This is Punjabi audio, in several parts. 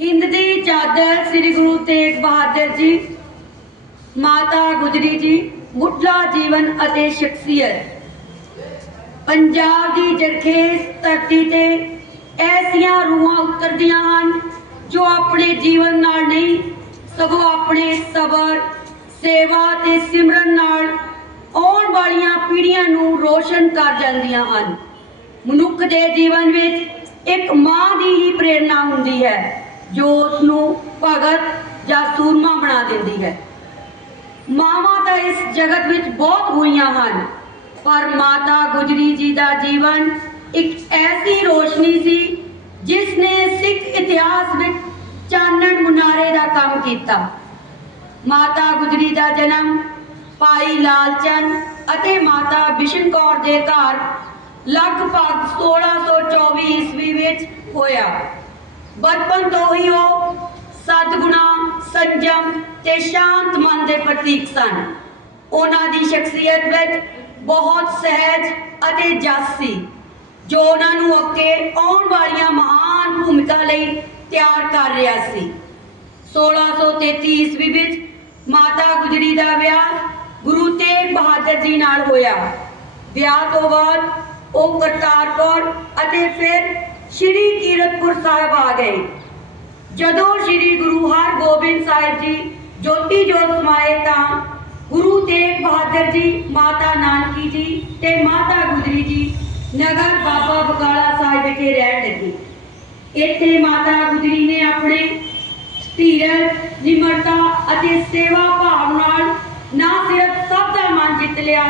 ਹਿੰਦ ਦੀ ਚਾਦਰ ਸ੍ਰੀ ਗੁਰੂ ਤੇਗ ਬਹਾਦਰ ਜੀ, ਮਾਤਾ ਗੁਜਰੀ ਜੀ, ਮੁੱਢਲਾ ਜੀਵਨ ਅਤੇ ਸ਼ਖਸੀਅਤ। ਪੰਜਾਬ ਦੀ ਜਰਖੇਸ ਧਰਤੀ ਤੇ ਐਸੀਆਂ ਰੂਹਾਂ ਉਤਰਦੀਆਂ ਹਨ ਜੋ ਆਪਣੇ ਜੀਵਨ ਨਾਲ ਨਹੀਂ, ਸਗੋਂ ਆਪਣੇ ਸਬਰ, ਸੇਵਾ ਤੇ ਸਿਮਰਨ ਨਾਲ ਆਉਣ ਵਾਲੀਆਂ ਪੀੜ੍ਹੀਆਂ ਨੂੰ ਰੋਸ਼ਨ ਕਰ ਜਾਂਦੀਆਂ ਹਨ। ਮਨੁੱਖ ਦੇ ਜੀਵਨ ਵਿੱਚ ਇੱਕ ਮਾਂ ਦੀ ਹੀ ਪ੍ਰੇਰਣਾ ਹੁੰਦੀ ਹੈ। ਜੋ ਉਸ ਨੂੰ ਭਗਤ ਜਾਂ ਸੂਰਮਾ ਬਣਾ ਦਿੰਦੀ ਹੈ। ਮਾਵਾਂ ਤਾਂ ਇਸ ਜਗਤ ਵਿੱਚ ਬਹੁਤ ਹੋਈਆਂ ਹਨ, ਪਰ ਮਾਤਾ ਗੁਜਰੀ ਜੀ ਦਾ ਜੀਵਨ ਇੱਕ ਐਸੀ ਰੋਸ਼ਨੀ ਸੀ ਜਿਸ ਨੇ ਸਿੱਖ ਇਤਿਹਾਸ ਵਿੱਚ ਚਾਨਣ ਮੁਨਾਰੇ ਦਾ ਕੰਮ ਕੀਤਾ। ਮਾਤਾ ਗੁਜਰੀ ਦਾ ਜਨਮ ਭਾਈ ਲਾਲਚੰਦ ਅਤੇ ਮਾਤਾ ਬਿਸ਼ਨ ਕੌਰ ਦੇ ਘਰ ਲਗਭਗ 1624 ਈਸਵੀ ਵਿੱਚ ਹੋਇਆ। ਬਚਪਨ ਤੋਂ ਹੀ ਉਹ ਸਤਿਗੁਣਾ, ਸੰਜਮ ਤੇ ਸ਼ਾਂਤ ਮਨ ਦੇ ਪ੍ਰਤੀਕ ਸਨ। ਉਹਨਾਂ ਦੀ ਸ਼ਖਸੀਅਤ ਵਿੱਚ ਬਹੁਤ ਸਹਿਜ ਅਤੇ ਜਸ ਸੀ, ਜੋ ਉਹਨਾਂ ਨੂੰ ਅੱਗੇ ਆਉਣ ਵਾਲੀਆਂ ਮਹਾਨ ਭੂਮਿਕਾ ਲਈ ਤਿਆਰ ਕਰ ਰਿਹਾ ਸੀ। 1633 ਈਸਵੀ ਵਿੱਚ ਮਾਤਾ ਗੁਜਰੀ ਦਾ ਵਿਆਹ ਗੁਰੂ ਤੇਗ ਬਹਾਦਰ ਜੀ ਨਾਲ ਹੋਇਆ। ਵਿਆਹ ਤੋਂ ਬਾਅਦ ਉਹ ਕਰਤਾਰਪੁਰ ਅਤੇ ਫਿਰ ਸ਼੍ਰੀ ਕੀਰਤਪੁਰ ਸਾਹਿਬ ਆ ਗਏ। ਜਦੋਂ ਸ਼੍ਰੀ ਗੁਰੂ ਹਰਗੋਬਿੰਦ ਸਾਹਿਬ ਜੀ ਜੋਤੀ ਜੋਤ ਸਮਾਏ ਤਾਂ ਗੁਰੂ ਤੇਗ ਬਹਾਦਰ ਜੀ, ਮਾਤਾ ਨਾਨਕੀ ਜੀ ਤੇ ਮਾਤਾ ਗੁਜਰੀ ਜੀ ਨਗਰ ਬਾਬਾ ਬਕਾਲਾ ਸਾਹਿਬ ਵਿਖੇ ਰਹਿਣ ਲੱਗੇ। ਇੱਥੇ ਮਾਤਾ ਗੁਜਰੀ ਨੇ ਆਪਣੇ ਧੀਰਜ, ਨਿਮਰਤਾ ਅਤੇ ਸੇਵਾ ਭਾਵ ਨਾਲ ਨਾ ਸਿਰਫ ਸਭ ਦਾ ਮਨ ਜਿੱਤ ਲਿਆ,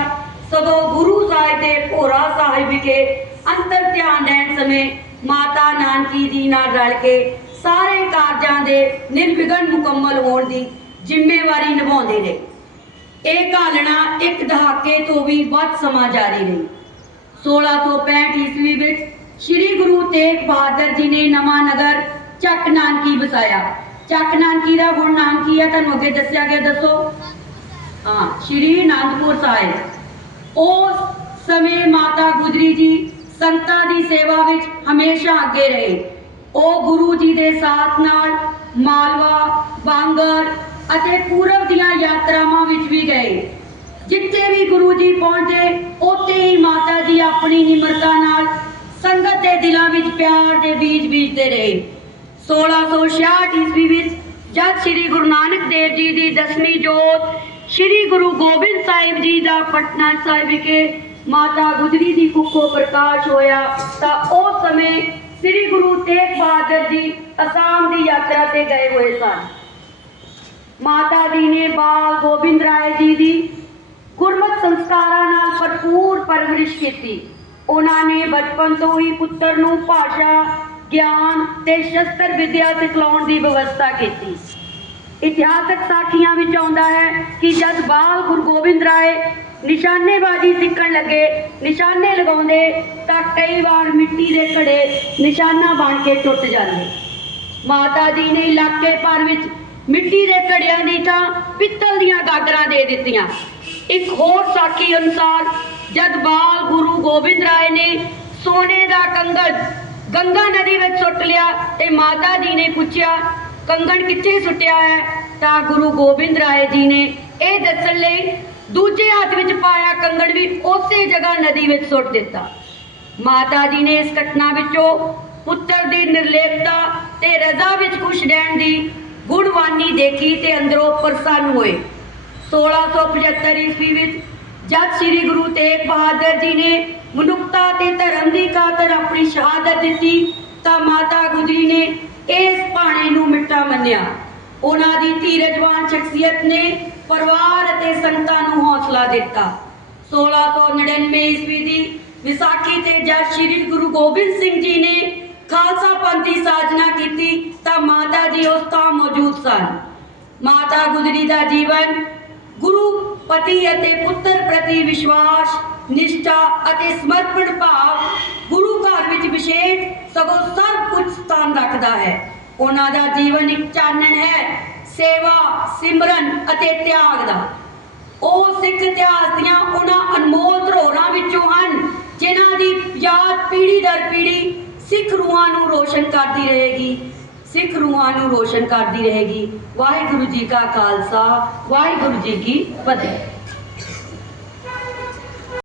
ਸਗੋਂ ਗੁਰੂ ਸਾਹਿਬ ਦੇ ਭੋਰਾ ਸਾਹਿਬ ਵਿਖੇ ਅੰਤਰ ਧਿਆਨ ਲੈਣ ਸਮੇਂ ਮਾਤਾ ਨਾਨਕੀ ਜੀ ਨਾਲ ਰਲ ਕੇ ਸਾਰੇ ਕਾਰਜਾਂ ਦੇ ਨਿਰਵਿਘਨ ਮੁਕੰਮਲ ਹੋਣ ਦੀ ਜ਼ਿੰਮੇਵਾਰੀ ਨਿਭਾਉਂਦੇ ਨੇ। ਇਹ ਘਾਲਣਾ ਇੱਕ ਦਹਾਕੇ ਤੋਂ ਵੀ ਵੱਧ ਸਮਾਂ ਜਾਰੀ ਰਹੀ 1665 ਈਸਵੀ ਵਿੱਚ ਸ੍ਰੀ ਗੁਰੂ ਤੇਗ ਬਹਾਦਰ ਜੀ ਨੇ ਨਵਾਂ ਨਗਰ ਚੱਕ ਨਾਨਕੀ ਵਸਾਇਆ। ਚੱਕ ਨਾਨਕੀ ਦਾ ਹੁਣ ਨਾਮ ਕੀ ਹੈ ਤੁਹਾਨੂੰ ਅੱਗੇ ਦੱਸਿਆ ਗਿਆ, ਦੱਸੋ। ਹਾਂ, ਸ੍ਰੀ ਅਨੰਦਪੁਰ ਸਾਹਿਬ। ਉਸ ਸਮੇਂ ਮਾਤਾ ਗੁਜਰੀ ਜੀ ਸੰਤਾਂ ਦੀ ਸੇਵਾ ਵਿੱਚ ਹਮੇਸ਼ਾ ਅੱਗੇ ਰਹੇ। ਉਹ ਗੁਰੂ ਜੀ ਦੇ ਸਾਥ ਨਾਲ ਮਾਲਵਾ, ਬਾਂਗਰ ਅਤੇ ਪੂਰਬ ਦੀਆਂ ਯਾਤਰਾਵਾਂ ਵਿੱਚ ਵੀ ਗਏ। ਜਿੱਥੇ ਵੀ ਗੁਰੂ ਜੀ ਪਹੁੰਚੇ, ਉੱਥੇ ਹੀ ਮਾਤਾ ਜੀ ਆਪਣੀ ਨਿਮਰਤਾ ਨਾਲ ਸੰਗਤ ਦੇ ਦਿਲਾਂ ਵਿੱਚ ਪਿਆਰ ਦੇ ਬੀਜ ਬੀਜਦੇ ਰਹੇ। 1666 ਈਸਵੀ ਵਿੱਚ ਜਦ ਸ੍ਰੀ ਗੁਰੂ ਨਾਨਕ ਦੇਵ ਜੀ ਦੀ ਦਸਵੀਂ ਜੋਤ ਸ੍ਰੀ ਗੁਰੂ ਗੋਬਿੰਦ ਸਾਹਿਬ ਜੀ ਦਾ ਪਟਨਾ ਸਾਹਿਬ ਵਿਖੇ ਮਾਤਾ ਗੁਜਰੀ ਦੀ ਕੁੱਖੋਂ ਪ੍ਰਕਾਸ਼ ਹੋਇਆ, ਤਾਂ ਉਸ ਸਮੇਂ ਸ੍ਰੀ ਗੁਰੂ ਤੇਗ ਬਹਾਦਰ ਜੀ ਅਸਾਮ ਦੀ ਯਾਤਰਾ ਤੇ ਗਏ ਹੋਏ ਸਨ। ਮਾਤਾ ਜੀ ਨੇ ਬਾਲ ਗੋਬਿੰਦ ਰਾਏ ਜੀ ਦੀ ਗੁਰਮਤ ਸੰਸਕਾਰਾਂ ਨਾਲ ਭਰਪੂਰ ਪਰਵਰਿਸ਼ ਕੀਤੀ। ਉਹਨਾਂ ਨੇ ਬਚਪਨ ਤੋਂ ਹੀ ਪੁੱਤਰ ਨੂੰ ਭਾਸ਼ਾ, ਗਿਆਨ ਤੇ ਸ਼ਸਤਰ ਵਿਦਿਆ ਸਿਖਲਾਉਣ ਦੀ ਵਿਵਸਥਾ ਕੀਤੀ। ਇਤਿਹਾਸਕ ਸਾਖੀਆਂ ਵਿੱਚ ਆਉਂਦਾ ਹੈ ਕਿ ਜਦ ਬਾਲ ਗੁਰੂ ਗੋਬਿੰਦ ਰਾਏ ਨਿਸ਼ਾਨੇਬਾਜ਼ੀ ਸਿੱਖਣ ਲੱਗੇ, ਨਿਸ਼ਾਨੇ ਲਗਾਉਂਦੇ ਤਾਂ ਕਈ ਵਾਰ ਮਿੱਟੀ ਦੇ ਘੜੇ ਨਿਸ਼ਾਨਾ ਬਣ ਕੇ ਟੁੱਟ ਜਾਂਦੇ। ਮਾਤਾ ਜੀ ਨੇ ਇਲਾਕੇ ਭਰ ਵਿੱਚ ਮਿੱਟੀ ਦੇ ਘੜਿਆਂ ਦੀ ਥਾਂ ਪਿੱਤਲ ਦੀਆਂ ਗਾਗਰਾਂ ਦੇ ਦਿੱਤੀਆਂ। ਇੱਕ ਹੋਰ ਸਾਖੀ ਅਨੁਸਾਰ, ਜਦ ਬਾਲ ਗੁਰੂ ਗੋਬਿੰਦ ਰਾਏ ਨੇ ਸੋਨੇ ਦਾ ਕੰਗਣ ਗੰਗਾ ਨਦੀ ਵਿੱਚ ਸੁੱਟ ਲਿਆ ਤੇ ਮਾਤਾ ਜੀ ਨੇ ਪੁੱਛਿਆ, ਕੰਗਣ ਕਿੱਥੇ ਸੁੱਟਿਆ ਹੈ? ਤਾਂ ਗੁਰੂ ਗੋਬਿੰਦ ਰਾਏ ਜੀ ਨੇ ਇਹ ਦੱਸਣ ਲਈ ਦੂਜੇ ਹੱਥ ਵਿੱਚ ਪਾਇਆ ਕੰਗਣ ਵੀ ਉਸੇ ਜਗ੍ਹਾ ਨਦੀ ਵਿੱਚ ਸੁੱਟ ਦਿੱਤਾ। ਮਾਤਾ ਜੀ ਨੇ ਇਸ ਘਟਨਾ ਵਿੱਚੋਂ ਪੁੱਤਰ ਦੀ ਨਿਰਲੇਪਤਾ ਤੇ ਰਜ਼ਾ ਵਿੱਚ ਖੁਸ਼ ਰਹਿਣ ਦੀ ਗੁਣਵਾਨੀ ਦੇਖੀ ਤੇ ਅੰਦਰੋਂ ਪ੍ਰਸੰਨ ਹੋਏ। 1675 ਈਸਵੀ ਵਿੱਚ ਜਦ ਸ੍ਰੀ ਗੁਰੂ ਤੇਗ ਬਹਾਦਰ ਜੀ ਨੇ ਮਨੁੱਖਤਾ ਤੇ ਧਰਮ ਦੀ ਖਾਤਰ ਆਪਣੀ ਸ਼ਹਾਦਤ ਦਿੱਤੀ, ਤਾਂ ਮਾਤਾ ਗੁਜਰੀ ਨੇ ਇਸ ਭਾਣੇ ਨੂੰ ਮਿੱਠਾ ਮੰਨਿਆ। ਉਹਨਾਂ ਦੀ ਧੀਰਜਵਾਨ ਸ਼ਖਸੀਅਤ ਨੇ ਪਰਿਵਾਰ ਅਤੇ ਸੰਗਤਾਂ ਨੂੰ ਦਿੱਤਾ। 1699 ਈਸਵੀ ਦੀ ਵਿਸਾਖੀ ਤੇ ਜਦ ਸ੍ਰੀ ਗੁਰੂ ਗੋਬਿੰਦ ਸਿੰਘ ਜੀ ਨੇ ਖਾਲਸਾ ਪੰਥ ਦੀ ਸਾਜਨਾ ਕੀਤੀ ਤਾਂ ਮਾਤਾ ਜੀ ਉਸ ਤਾਂ ਮੌਜੂਦ ਸਨ। ਮਾਤਾ ਗੁਜਰੀ ਦਾ ਜੀਵਨ, ਗੁਰੂ ਪਤੀ ਅਤੇ ਪੁੱਤਰ ਪ੍ਰਤੀ ਵਿਸ਼ਵਾਸ, ਨਿਸ਼ਠਾ ਅਤੇ ਸਮਰਪਣ ਭਾਵ ਗੁਰੂ ਘਰ ਵਿੱਚ ਵਿਸ਼ੇਸ਼ ਸਗੋਂ ਸਭ ਕੁਝ ਸਥਾਨ ਰੱਖਦਾ ਹੈ। ਉਹਨਾਂ ਦਾ ਜੀਵਨ ਇੱਕ ਚਾਨਣ ਹੈ। ਸੇਵਾ, ਸਿਮਰਨ ਅਤੇ ਤਿਆਗ ਦਾ। ਉਹ ਸਿੱਖ ਇਤਿਹਾਸ ਦੀਆਂ ਉਹਨਾਂ ਅਨਮੋਲ ਧਰੋਹਰਾਂ ਵਿੱਚੋਂ ਹਨ, ਜਿਨ੍ਹਾਂ ਦੀ ਯਾਦ ਪੀੜ੍ਹੀ ਦਰ ਪੀੜ੍ਹੀ ਸਿੱਖ ਰੂਹਾਂ ਨੂੰ ਰੋਸ਼ਨ ਕਰਦੀ ਰਹੇਗੀ, ਸਿੱਖ ਰੂਹਾਂ ਨੂੰ ਰੋਸ਼ਨ ਕਰਦੀ ਰਹੇਗੀ। ਵਾਹਿਗੁਰੂ ਜੀ ਕਾ ਖਾਲਸਾ, ਵਾਹਿਗੁਰੂ ਜੀ ਕੀ ਫਤਿਹ।